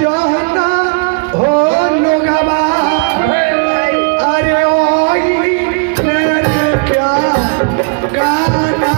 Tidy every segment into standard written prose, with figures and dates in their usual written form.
जाना हो लोगवा अरे ओई तेरे प्यार गाना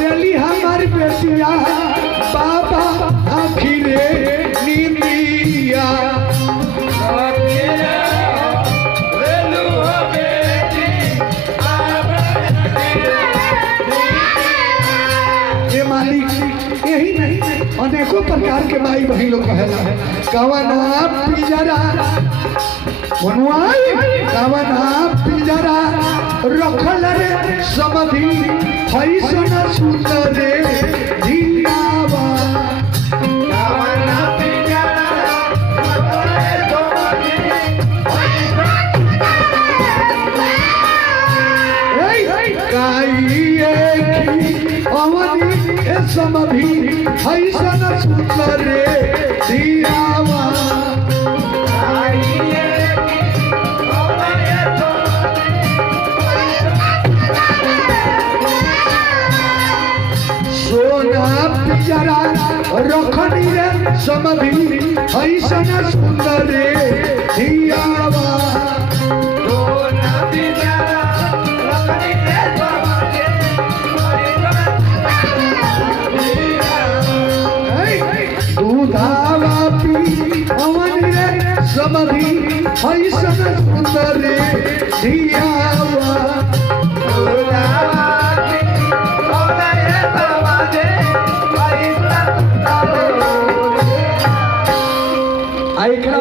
रेली हमारी बेटिया बाबा आखिरे नींदिया ये मालिक यही नहीं अनेकों प्रकार के माई बहन लोग कहला कवना पिंजरा मनवाई कवना पिंजरा रखल रे समधि फैसन सुंदर रे दियावा कवना पिंजरा अवधि समधि फैसन सुंदर रे दियावा पिंजरा रखनी रे समधि ऐसन सुंदर रे दियावा दूधावा पी अवन रे समधि ऐसन सुंदर रे दियावा दूधावा पी एकरा